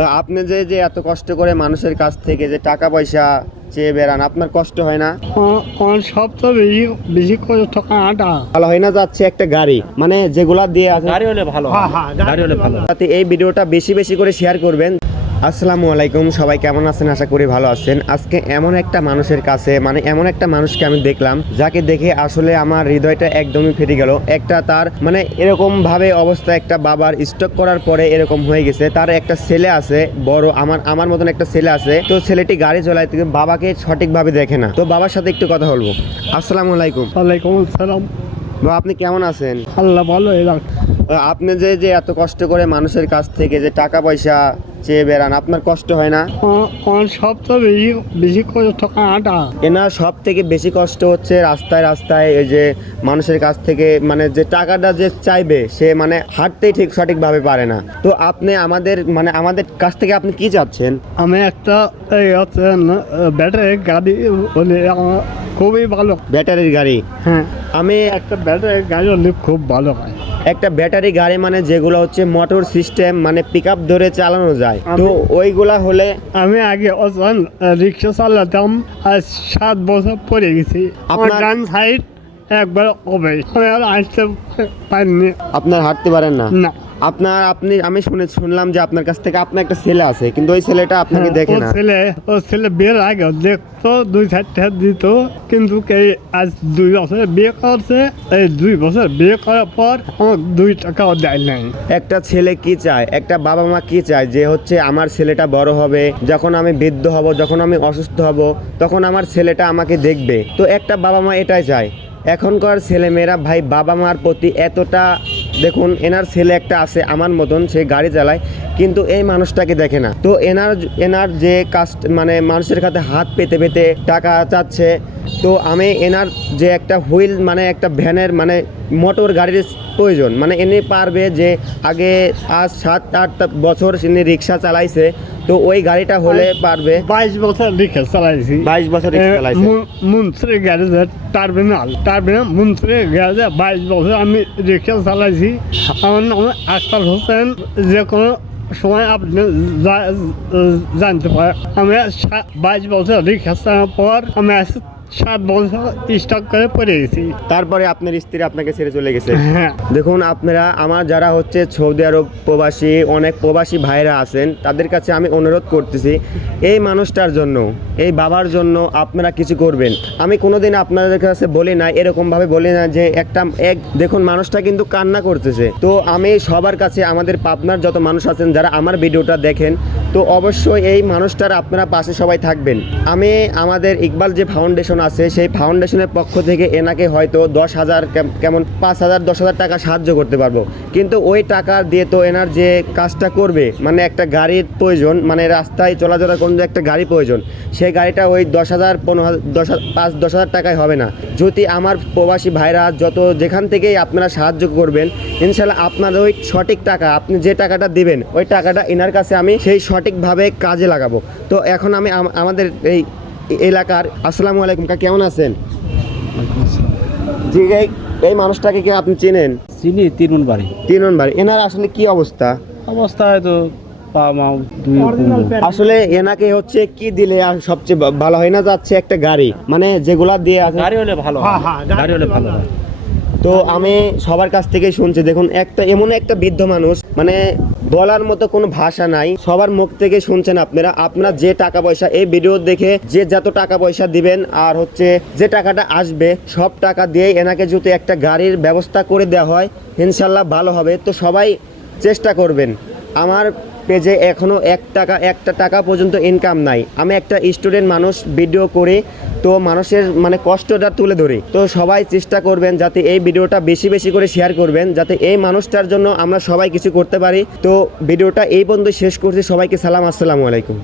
আপনি যে যে এত কষ্ট করে মানুষের কাছ থেকে যে টাকা পয়সা চেয়ে বেড়ান, আপনার কষ্ট হয় না? আমার সবচেয়ে বেশি বেশি কষ্ট আটা। ভালো হয় না যাচ্ছে একটা গাড়ি, মানে যেগুলা দিয়ে আছে গাড়ি হলে ভালো হয়। গাড়ি হলে ভালো হয়। তাতে এই ভিডিওটা বেশি বেশি করে শেয়ার করবেন। আসসালামু আলাইকুম, সবাই কেমন আছেন? আশা করি ভালো আছেন। আজকে এমন একটা মানুষের কাছে, মানে এমন একটা মানুষকে আমি দেখলাম যাকে দেখে আসলে আমার হৃদয়টা একদমই ফেটে গেল। একটা তার মানে এরকম ভাবে অবস্থা, একটা বাবার স্ট্রোক করার পরে এরকম হয়ে গেছে। তার একটা ছেলে আছে বড়, আমার মতন একটা ছেলে আছে। তো ছেলেটি গাড়ি চালাইতে বাবাকে সঠিকভাবে দেখে না। তো বাবার সাথে একটু কথা বলবো। আসসালামু আলাইকুম। ওয়ালাইকুম আসসালাম। বাবা, আপনি কেমন আছেন? আল্লাহ ভালো এলাম। আপনি যে যে এত কষ্ট করে মানুষের কাছ থেকে যে টাকা পয়সা চেয়ে বেড়ান, আপনার কষ্ট হয় না? আমার সবচেয়ে বেশি বেশি কষ্ট আটা। এনার সব থেকে বেশি কষ্ট হচ্ছে রাস্তায় রাস্তায় এই যে মানুষের কাছ থেকে মানে যে টাকাটা যে চাইবে সে মানে হাঁটতেই ঠিক সঠিকভাবে পারে না। তো আপনি আমাদের কাছ থেকে আপনি কি চাচ্ছেন? আমি একটা ব্যাটারি গাড়ি হলে আমার খুবই ভালো। ব্যাটারির গাড়ি? হ্যাঁ, আমি একটা ব্যাটারি গাড়ি হলে খুব ভালো হয়। একটা ব্যাটারি গাড়ি মানে যেগুলো হচ্ছে মোটর সিস্টেম, মানে পিক আপ ধরে চালানো যায়, তো ওইগুলা হলে আমি আগে রিক্সা চালাতাম, আজ 7 বছর পরে গেছি। আমার আপনার- ডান সাইড একবার হবে, আমি আর আসতে পারিনি। আপনার হাঁটতে পারেন না? না, আমি শুনলাম যে আপনার কাছ থেকে আপনার একটা ছেলে আছে, কিন্তু ওই ছেলেটা আপনাকে দেখে না। ও ছেলে বিয়ের আগে দেখতো, 2-4 দিত, কিন্তু আজ 2 বছর বিয়ে করছে। এই 2 বছর বিয়ে করার পর আমার 2 টাকাও দেয় নাই। একটা ছেলে কি চায়, একটা বাবা মা কি চায় যে হচ্ছে আমার ছেলেটা বড় হবে, যখন আমি বৃদ্ধ হব, যখন আমি অসুস্থ হব, তখন আমার ছেলেটা আমাকে দেখবে। তো একটা বাবা মা এটাই চায়। এখনকার ছেলেমেয়েরা ভাই বাবা মার প্রতি এতটা, দেখুন এনার ছেলে একটা আছে আমার মতন, সে গাড়ি চালায়, কিন্তু এই মানুষটাকে দেখে না। তো এনার যে কাস্ট মানে মানুষের কাছে হাত পেতে পেতে টাকা চাচ্ছে। তো আমি এনার যে একটা হুইল মানে একটা ভ্যানের মানে মোটর গাড়ির প্রয়োজন, মানে এনে পারবে যে আগে আজ 7-8 বছর ইনি রিক্সা চালাইছে, তো ওই গাড়িটা হলে পারবে। 22 বছর রিক্সা চালাইছি। 22 বছর রিক্সা চালাইছে। মুন্সির গ্যারেজের টার্মিনাল মুন্সির গ্যারেজে 22 বছর আমি রিক্সা চালাইছি। আমার নাম আখতার হোসেন। যে কোনো সময় আপনি জানতে পারেন। আমি 22 বছর রিক্সা চালানোর পর আমি 7 বছর স্টক করে পড়ে গেছি। তারপরে আপনার স্ত্রী আপনাকে ছেড়ে চলে গেছে। হ্যাঁ, দেখুন আপনারা, আমার যারা হচ্ছে সৌদি আরব প্রবাসী, অনেক প্রবাসী ভাইরা আছেন, তাদের কাছে আমি অনুরোধ করতেছি এই মানুষটার জন্য, এই বাবার জন্য আপনারা কিছু করবেন। আমি কোনোদিন আপনাদের কাছে বলি না, এরকমভাবে বলি না যে দেখুন মানুষটা কিন্তু কান্না করতেছে। তো আমি সবার কাছে, আমাদের পাবনার যত মানুষ আছেন যারা আমার ভিডিওটা দেখেন, তো অবশ্যই এই মানুষটার আপনারা পাশে সবাই থাকবেন। আমি আমাদের ইকবাল যে ফাউন্ডেশন আছে, সেই ফাউন্ডেশনের পক্ষ থেকে এনাকে হয়তো 10,000 কেমন 5,000-10,000 টাকা সাহায্য করতে পারবো, কিন্তু ওই টাকা দিয়ে তো এনার যে কাজটা করবে, মানে একটা গাড়ির প্রয়োজন, মানে রাস্তায় চলাচলের কোনো একটা গাড়ি প্রয়োজন, সেই গাড়িটা ওই 10,000, 5-10,000 টাকায় হবে না। যদি আমার প্রবাসী ভাইরা যত যেখান থেকেই আপনারা সাহায্য করবেন, ইনশাল্লাহ আপনার ওই সঠিক টাকা, আপনি যে টাকাটা দিবেন ওই টাকাটা এনার কাছে আমি সেই সঠিকভাবে কাজে লাগাবো। তো এখন আমি আমাদের এই এলাকার, আসসালামু আলাইকুম কাকা, কেমন আছেন? জি, এই মানুষটাকে কি আপনি চেনেন? চিনি, 3 মণ বাড়ি। 3 মণ বাড়ি। এনার আসলে কি অবস্থা? অবস্থায় তো পা মাও 2 আসলে এনাকে হচ্ছে কি দিলে আর সবচেয়ে ভালো হয় না যাচ্ছে একটা গাড়ি, মানে যেগুলা দিয়ে আছে। গাড়ি হলে ভালো হয়। গাড়ি হলে ভালো হয়। তো আমি সবার কাছ থেকেই শুনছি, দেখুন এমন একটা বৃদ্ধ মানুষ, মানে বলার মতো কোনো ভাষা নাই। সবার মুখ থেকে শুনছেন আপনারা যে টাকা পয়সা এই ভিডিও দেখে যে যত টাকা পয়সা দিবেন আর হচ্ছে যে টাকাটা আসবে, সব টাকা দিয়ে এনাকে যদি একটা গাড়ির ব্যবস্থা করে দেওয়া হয়, ইনশাল্লাহ ভালো হবে। তো সবাই চেষ্টা করবেন। আমার পেজে এখনও একটা টাকা পর্যন্ত ইনকাম নাই। আমি একটা স্টুডেন্ট মানুষ, ভিডিও করি, তো মানুষের মানে কষ্টটা তুলে ধরি। তো সবাই চেষ্টা করবেন যাতে এই ভিডিওটা বেশি বেশি করে শেয়ার করবেন, যাতে এই মানুষটার জন্য আমরা সবাই কিছু করতে পারি। তো ভিডিওটা এই পর্যন্ত শেষ করছি। সবাইকে সালাম, আসসালামু আলাইকুম।